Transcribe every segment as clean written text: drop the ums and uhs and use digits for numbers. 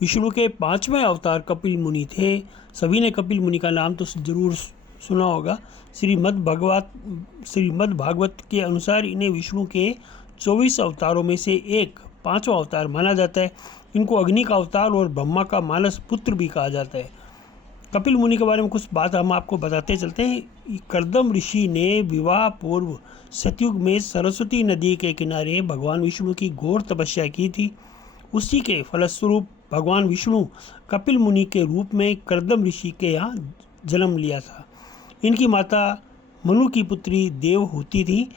विष्णु के 5वें अवतार कपिल मुनि थे। सभी ने कपिल मुनि का नाम तो जरूर सुना होगा। श्रीमद् भागवत के अनुसार इन्हें विष्णु के 24 अवतारों में से एक 5वां अवतार माना जाता है। इनको अग्नि का अवतार और ब्रह्मा का मानस पुत्र भी कहा जाता है। कपिल मुनि के बारे में कुछ बात हम आपको बताते चलते हैं। कर्दम ऋषि ने विवाह पूर्व सतयुग में सरस्वती नदी के किनारे भगवान विष्णु की घोर तपस्या की थी। उसी के फलस्वरूप भगवान विष्णु कपिल मुनि के रूप में कर्दम ऋषि के यहाँ जन्म लिया था। इनकी माता मनु की पुत्री देवहूति थी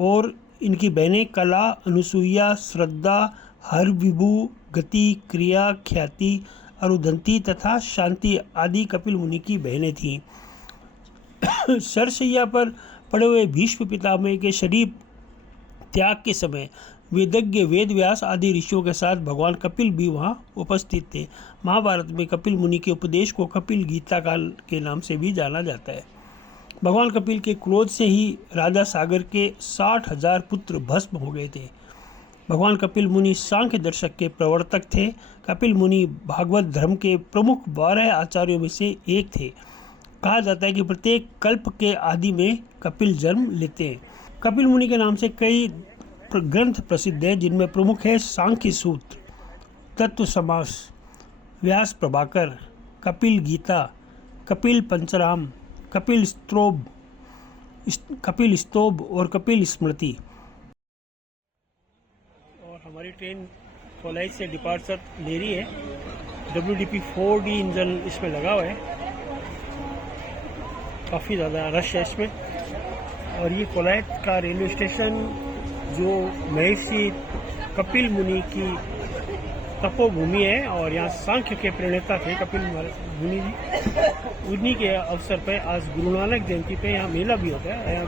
और इनकी बहनें कला, अनुसुईया, श्रद्धा, हरविभु, गति, क्रिया, ख्याति, अरुधंती तथा शांति आदि कपिल मुनि की बहनें थीं। सरसैया पर पड़े हुए भीष्म पितामह के शरीर त्याग के समय वेदज्ञ वेद व्यास आदि ऋषियों के साथ भगवान कपिल भी वहाँ उपस्थित थे। महाभारत में कपिल मुनि के उपदेश को कपिल गीता काल के नाम से भी जाना जाता है। भगवान कपिल के क्रोध से ही राजा सागर के 60,000 पुत्र भस्म हो गए थे। भगवान कपिल मुनि सांख्य दर्शक के प्रवर्तक थे। कपिल मुनि भागवत धर्म के प्रमुख 12 आचार्यों में से एक थे। कहा जाता है कि प्रत्येक कल्प के आदि में कपिल जन्म लेते हैं। कपिल मुनि के नाम से कई ग्रंथ प्रसिद्ध है, जिनमें प्रमुख है सांख्य सूत्र, तत्व समास, व्यास प्रभाकर, कपिल गीता, कपिल पंचराम, कपिल स्तोभ और कपिल स्मृति। और हमारी ट्रेन कोलाई से डिपार्चर ले रही है। WDP 4D इंजन इसमें लगा हुआ है। काफ़ी ज़्यादा रश है इसमें। और ये कोलाई का रेलवे स्टेशन जो महर्षि कपिल मुनि की तपोभूमि है और यहाँ सांख्य के प्रणेता थे कपिल मुनि जी। उन्हीं के अवसर पर आज गुरु नानक जयंती पे यहाँ मेला भी होता है।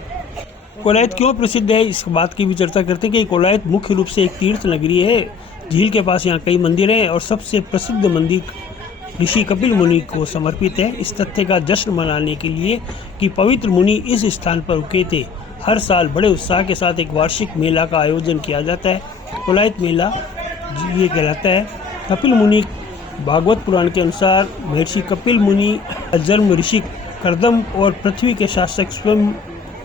कोलायत क्यों प्रसिद्ध है, इस बात की भी चर्चा करते हैं कि कोलायत मुख्य रूप से एक तीर्थ नगरी है। झील के पास यहाँ कई मंदिर हैं और सबसे प्रसिद्ध मंदिर ऋषि कपिल मुनि को समर्पित है। इस तथ्य का जश्न मनाने के लिए कि पवित्र मुनि इस स्थान पर रुके थे, हर साल बड़े उत्साह के साथ एक वार्षिक मेला का आयोजन किया जाता है। कोलायत मेला ये कहलाता है। कपिल मुनि भागवत पुराण के अनुसार महर्षि कपिल मुनि का जन्म ऋषि कर्दम और पृथ्वी के शासक स्वयं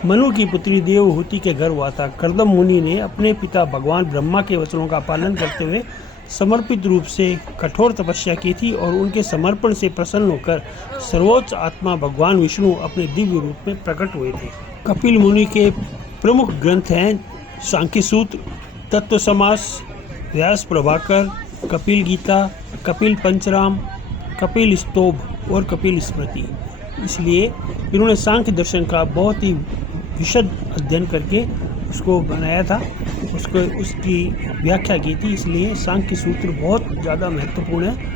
मनु की पुत्री देवहूति के घर हुआ था। कर्दम मुनि ने अपने पिता भगवान ब्रह्मा के वचनों का पालन करते हुए समर्पित रूप से कठोर तपस्या की थी और उनके समर्पण से प्रसन्न होकर सर्वोच्च आत्मा भगवान विष्णु अपने दिव्य रूप में प्रकट हुए थे। कपिल मुनि के प्रमुख ग्रंथ हैं सांख्य सूत्र, तत्व समास, व्यास प्रभाकर, कपिल गीता, कपिल पंचराम, कपिल स्तोभ और कपिल स्मृति। इसलिए इन्होंने सांख्य दर्शन का बहुत ही विशद अध्ययन करके उसको बनाया था, उसकी व्याख्या की थी। इसलिए सांख्य सूत्र बहुत ज़्यादा महत्वपूर्ण है।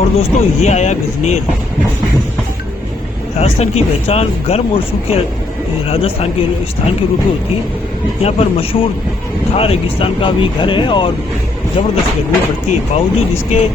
और दोस्तों ये आया गजनेर। राजस्थान की पहचान गर्म और सूखे राजस्थान के स्थान के रूप में होती है। यहाँ पर मशहूर थार रेगिस्तान का भी घर है और ज़बरदस्त गर्मी पड़ती है। बावजूद इसके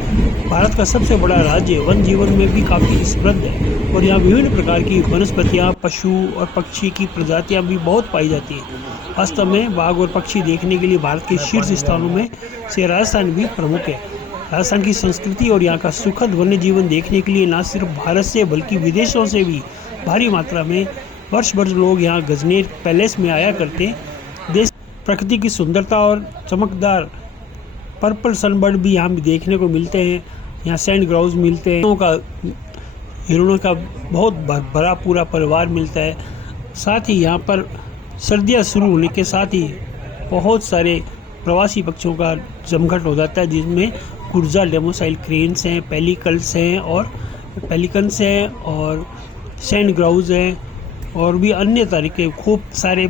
भारत का सबसे बड़ा राज्य वन जीवन में भी काफ़ी समृद्ध है और यहाँ विभिन्न प्रकार की वनस्पतियाँ, पशु और पक्षी की प्रजातियाँ भी बहुत पाई जाती हैं। वास्तव में बाघ और पक्षी देखने के लिए भारत के शीर्ष स्थानों में से राजस्थान भी प्रमुख है। राजस्थान की संस्कृति और यहाँ का सुखद वन्य जीवन देखने के लिए न सिर्फ भारत से बल्कि विदेशों से भी भारी मात्रा में वर्ष भर लोग यहाँ गजनेर पैलेस में आया करते। देश प्रकृति की सुंदरता और चमकदार पर्पल सनबर्ड भी यहाँ भी देखने को मिलते हैं। यहाँ सैंड ग्राउज मिलते हैं, हिरणों का बहुत बड़ा पूरा परिवार मिलता है। साथ ही यहाँ पर सर्दियाँ शुरू होने के साथ ही बहुत सारे प्रवासी पक्षियों का जमघट हो जाता है, जिसमें कुर्जा डेमोसाइल क्रेन्स हैं, पेलिकन्स हैं और सैंड ग्राउज हैं और भी अन्य तरह के खूब सारे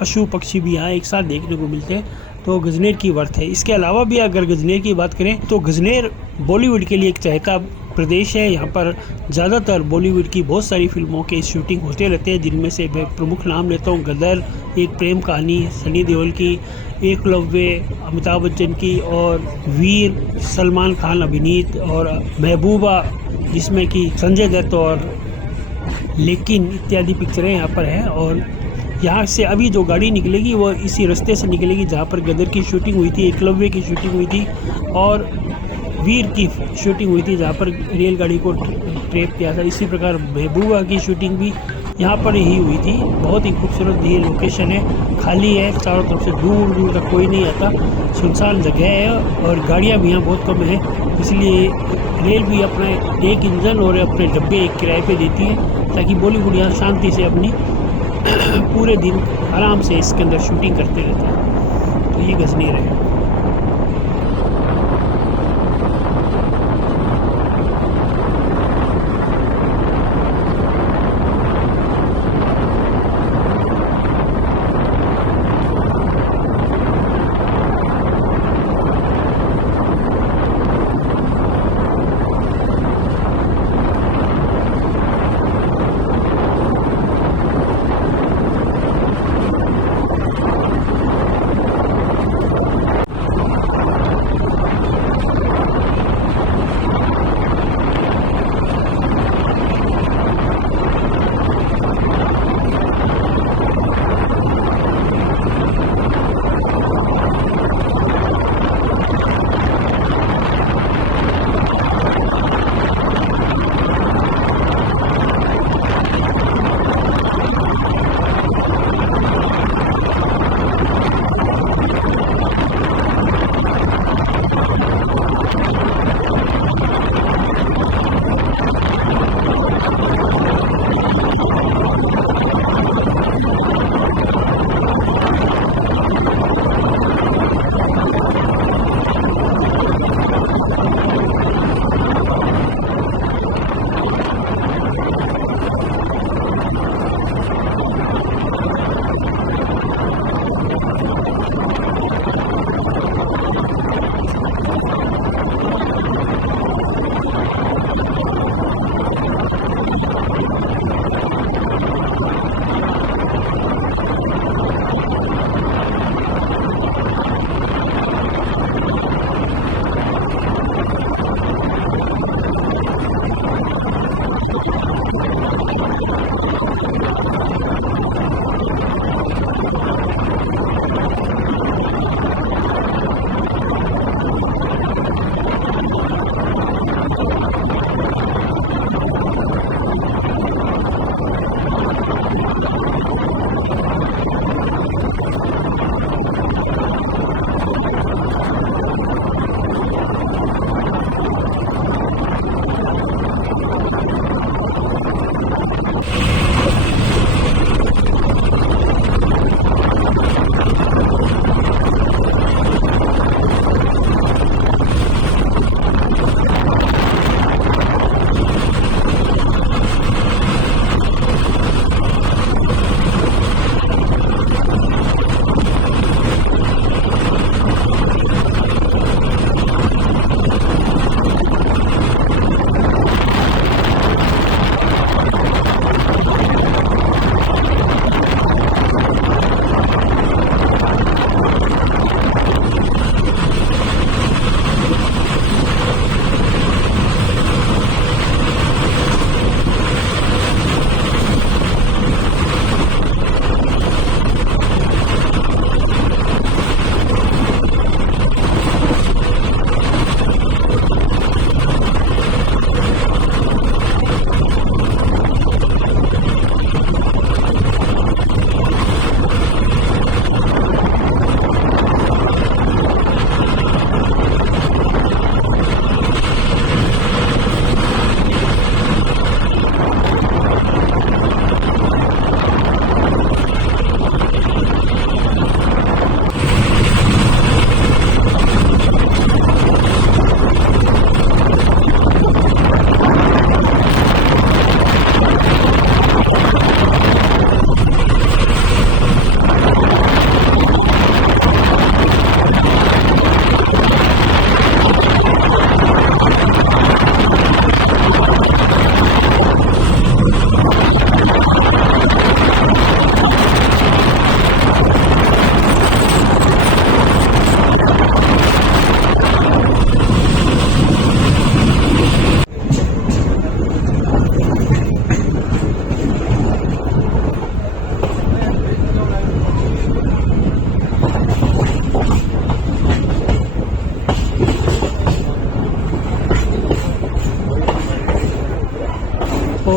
पशु पक्षी भी यहाँ एक साथ देखने को मिलते हैं। तो गजनेर की वर्थ है। इसके अलावा भी अगर गजनेर की बात करें तो गजनेर बॉलीवुड के लिए एक चहेता प्रदेश है। यहाँ पर ज़्यादातर बॉलीवुड की बहुत सारी फिल्मों के शूटिंग होते रहते हैं, जिनमें से मैं प्रमुख नाम लेता हूँ गदर, एक प्रेम कहानी सनी देओल की, एकलव्य अमिताभ बच्चन की, और वीर सलमान खान अभिनीत, और महबूबा जिसमें कि संजय दत्त और लेकिन इत्यादि पिक्चरें यहाँ पर हैं। और यहाँ से अभी जो गाड़ी निकलेगी वो इसी रास्ते से निकलेगी जहाँ पर गदर की शूटिंग हुई थी, एकलव्य की शूटिंग हुई थी और वीर की शूटिंग हुई थी जहाँ पर रेलगाड़ी को ट्रैप किया था। इसी प्रकार महबूबा की शूटिंग भी यहाँ पर ही हुई थी। बहुत ही खूबसूरत ये लोकेशन है, खाली है, चारों तरफ से दूर दूर तक कोई नहीं आता, सुनसान जगह है और गाड़ियाँ भी यहाँ बहुत कम है। इसलिए रेल भी अपना एक इंजन और अपने डब्बे एक किराए पे देती है ताकि बॉलीवुड यहाँ शांति से अपनी पूरे दिन आराम से इसके अंदर शूटिंग करते रहते हैं। तो ये गजनेर है।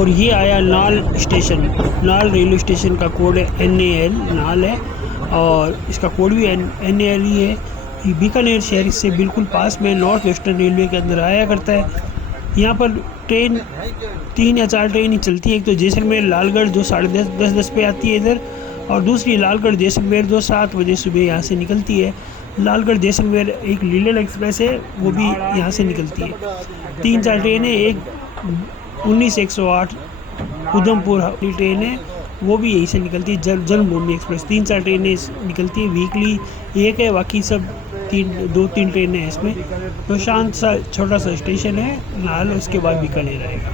और ये आया नाल स्टेशन। नाल रेलवे स्टेशन का कोड है NAL, नाल है, और इसका कोड भी NAL ही है। ये बीकानेर शहर से बिल्कुल पास में नॉर्थ वेस्टर्न रेलवे के अंदर आया करता है। यहाँ पर ट्रेन 3 या 4 ट्रेन ही चलती है। एक तो जैसलमेर लालगढ़ जो 10:30 पे आती है इधर, और दूसरी लालगढ़ जैसलमेर जो 7 बजे सुबह यहाँ से निकलती है। लालगढ़ जैसलमेर एक लीलन एक्सप्रेस है, वो भी यहाँ से निकलती है। 3-4 ट्रेन है। एक 19-108 उधमपुर वाली ट्रेन है, वो भी यहीं से निकलती है। जन्मभूमि एक्सप्रेस 3-4 ट्रेनें निकलती है वीकली, एक है, बाकी सब 2-3 ट्रेनें हैं इसमें। तो शांत सा छोटा सा स्टेशन है नाल, उसके बाद बीकानेर आएगा।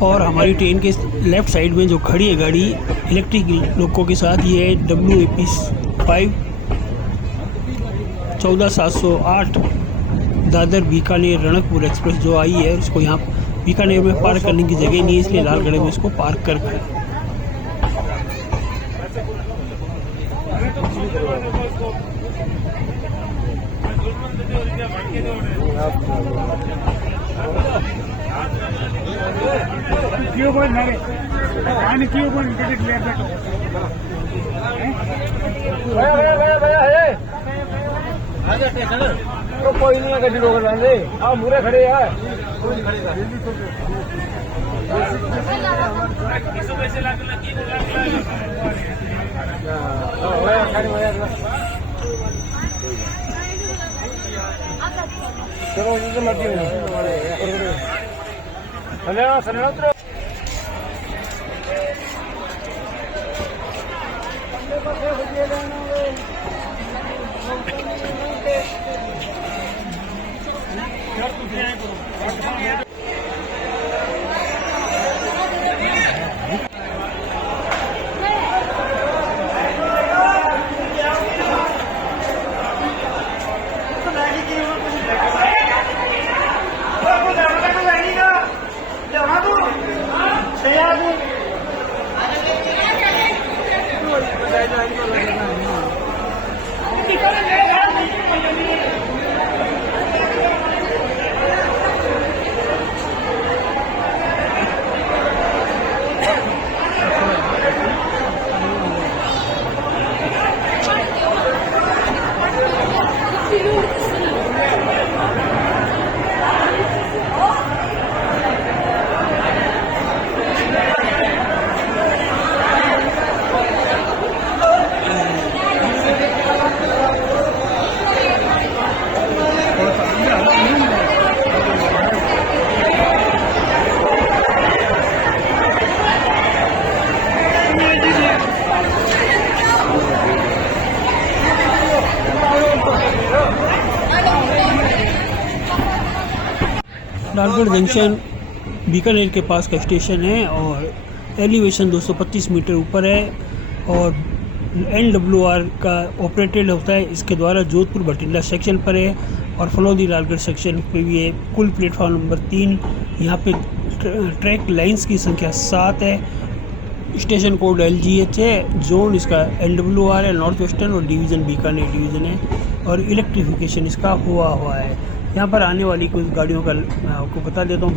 और हमारी ट्रेन के लेफ्ट साइड में जो खड़ी है गाड़ी इलेक्ट्रिक लोको के साथ, ये है WAP5 14708 दादर बीकानेर रणकपुर एक्सप्रेस जो आई है। उसको यहाँ बीकानेर में पार्क करने की जगह नहीं है, इसलिए लालगढ़ में इसको पार्क कर रखा है। तो कोई नहीं है, गड्डी रोक लेंगे। आप मुरे खड़े हैं। चलो इनसे मर्जी है। लालगढ़ जंक्शन बीकानेर के पास का स्टेशन है और एलिवेशन 225 मीटर ऊपर है और NWR का ऑपरेटेड होता है। इसके द्वारा जोधपुर बठिंडा सेक्शन पर है और फलौदी लालगढ़ सेक्शन पे भी है। कुल प्लेटफॉर्म नंबर 3। यहाँ पे ट्रैक लाइंस की संख्या 7 है। स्टेशन कोड LGH है। जोन इसका NWR है, नॉर्थ वेस्टर्न, और डिवीज़न बीकानेर डिवीज़न है और इलेक्ट्रिफिकेशन इसका हुआ है। यहाँ पर आने वाली कुछ गाड़ियों का मैं आपको बता देता हूँ।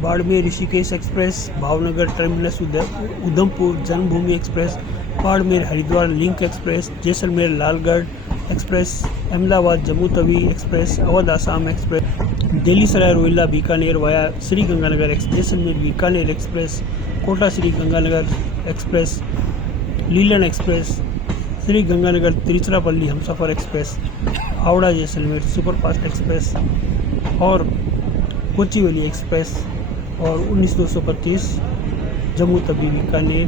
Barmer Rishikesh express, Bhavnagar terminus Udhampur Janmabhoomi express, Barmer Haridwar link express, Jaisalmer Lalgarh express, Ahmedabad Jammu Tawi express, Awadh Assam express, Delhi Sarai Rohilla Bikaner via Shri Ganganagar Jaisalmer Bikaner express, Kota Shri Ganganagar express, Leelan express, Shri Ganganagar Tiruchirappalli Humsafar express, Howrah Jaisalmer superfast express और कोचीवेली एक्सप्रेस और 19-225 जम्मू तवी बीकानेर,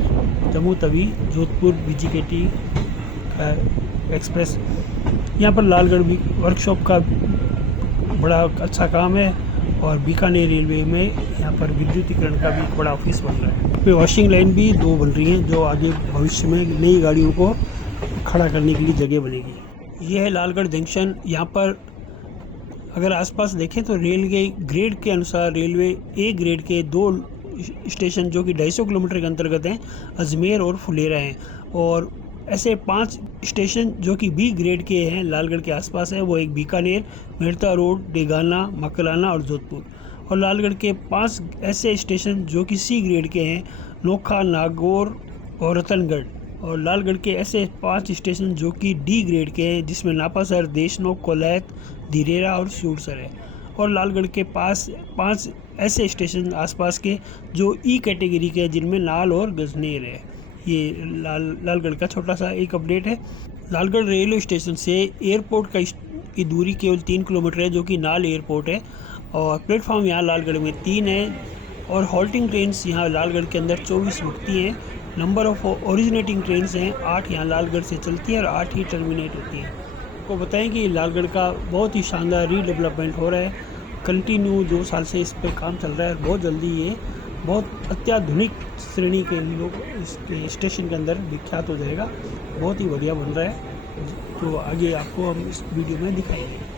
जम्मू तवी जोधपुर VGKT एक्सप्रेस। यहाँ पर लालगढ़ भी वर्कशॉप का बड़ा अच्छा काम है और बीकानेर रेलवे में यहाँ पर विद्युतीकरण का भी एक बड़ा ऑफिस बन रहा है। पे वॉशिंग लाइन भी 2 बन रही हैं जो आगे भविष्य में नई गाड़ियों को खड़ा करने के लिए जगह बनेगी। यह है लालगढ़ जंक्शन। यहाँ पर अगर आसपास देखें तो रेलवे ग्रेड के अनुसार रेलवे A ग्रेड के 2 स्टेशन जो कि 250 किलोमीटर के अंतर्गत हैं, अजमेर और फुलेरा हैं, और ऐसे 5 स्टेशन जो कि B ग्रेड के हैं लालगढ़ के आसपास है। वो एक बीकानेर, मेड़ता रोड, डेगाना, मकलाना और जोधपुर। और लालगढ़ के 5 ऐसे स्टेशन जो कि C ग्रेड के हैं, नोखा, नागौर और रतनगढ़। और लालगढ़ के ऐसे 5 स्टेशन जो कि D ग्रेड के हैं जिसमें नापासर, देशनोक, कोलैत, धीरेरा और सूरसर है। और लालगढ़ के पास 5 ऐसे स्टेशन आसपास के जो E कैटेगरी के हैं जिनमें नाल और गजनेर है। ये लालगढ़ का छोटा सा एक अपडेट है। लालगढ़ रेलवे स्टेशन से एयरपोर्ट की दूरी केवल 3 किलोमीटर है जो कि नाल एयरपोर्ट है। और प्लेटफॉर्म यहाँ लालगढ़ में 3 है और हॉल्टिंग ट्रेन्स यहाँ लालगढ़ के अंदर 24 रुकती हैं। नंबर ऑफ ओरिजिनेटिंग ट्रेन्स हैं 8 यहाँ लालगढ़ से चलती है और 8 ही टर्मिनेट होती हैं। आपको बताएं कि लालगढ़ का बहुत ही शानदार रीडेवलपमेंट हो रहा है। कंटिन्यू 2 साल से इस पर काम चल रहा है। बहुत जल्दी ये बहुत अत्याधुनिक श्रेणी के लोग इसके स्टेशन के अंदर विख्यात हो जाएगा। बहुत ही बढ़िया बन रहा है, तो आगे आपको हम इस वीडियो में दिखाएंगे।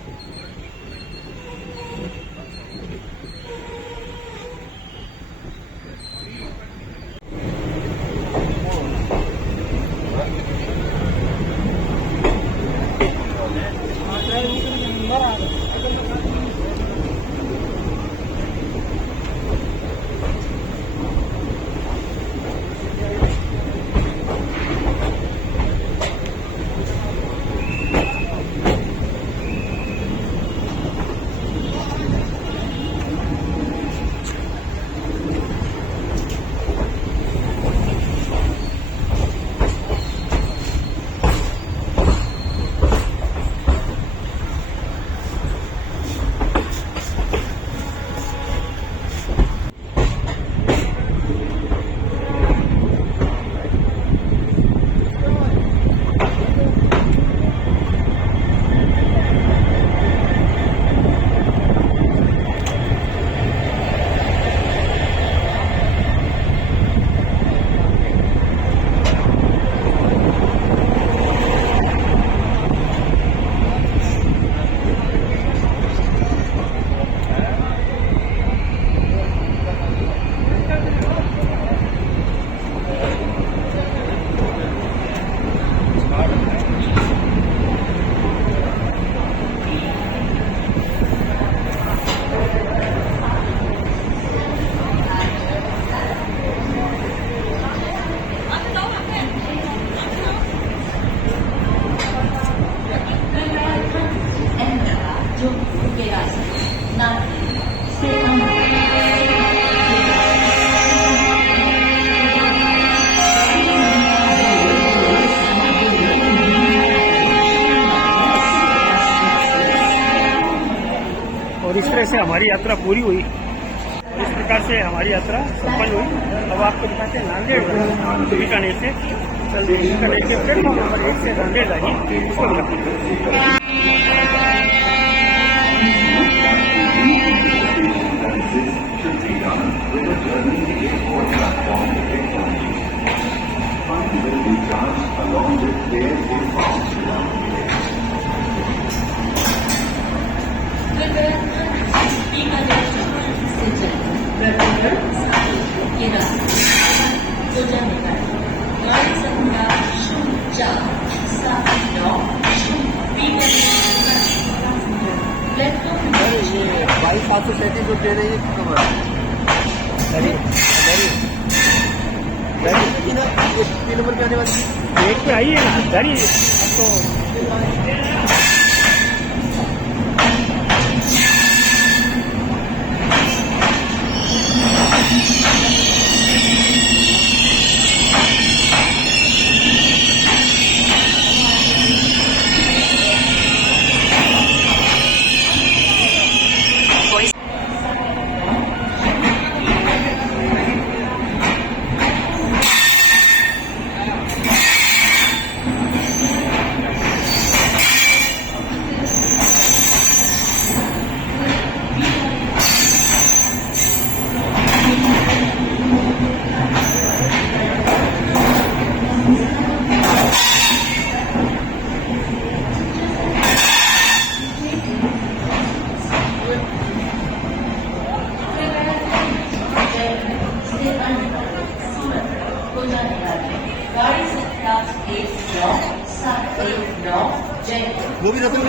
हमारी यात्रा पूरी हुई। और इस प्रकार से हमारी यात्रा सफल हुई। अब आपको दिखाते हैं नांदेड़ बीकानेर से। चलिए बीकानेर के प्लेटफॉर्म नंबर 1 से नांदेड़ जाइए, उसको दिखाते हैं। बाईस 737 जो ट्रेन है ये कब है? तीन नंबर पे आने वाली एक पे आई है ना गाड़ी तो। गाड़ी संख्या 1 9 7 1 9 जय। वो भी रतन